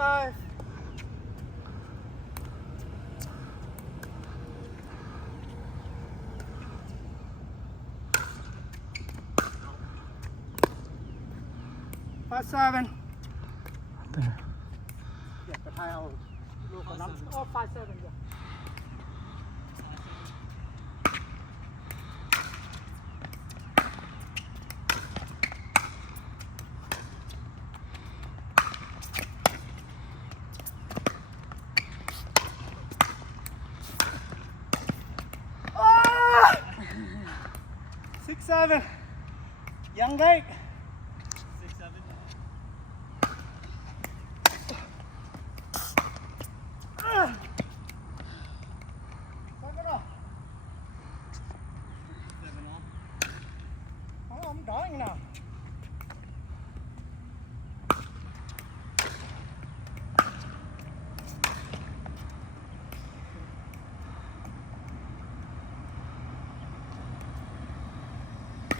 5. Five 7. There. เดี๋ยวจะพายเอาลูกกับน้ำ5 7 เดี๋ยว 6 7. Young Lake. 6-7. Oh, I'm dying now.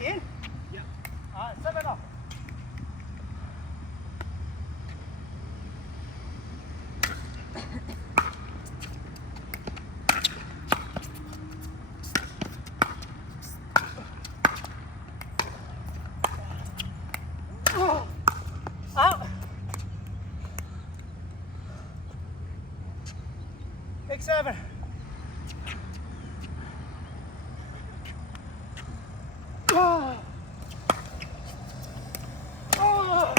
In? Yeah. 7 off. Out. Big 7. Oh. Oh.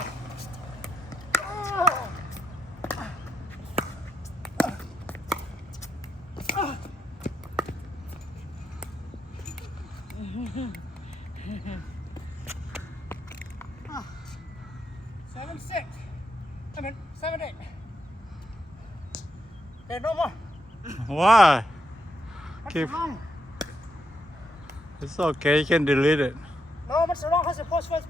Oh. 7 6. I mean 7 8. Okay, no more. Why? That's Keep- wrong. It's okay, you can delete it. No, that's wrong. Has a post Facebook.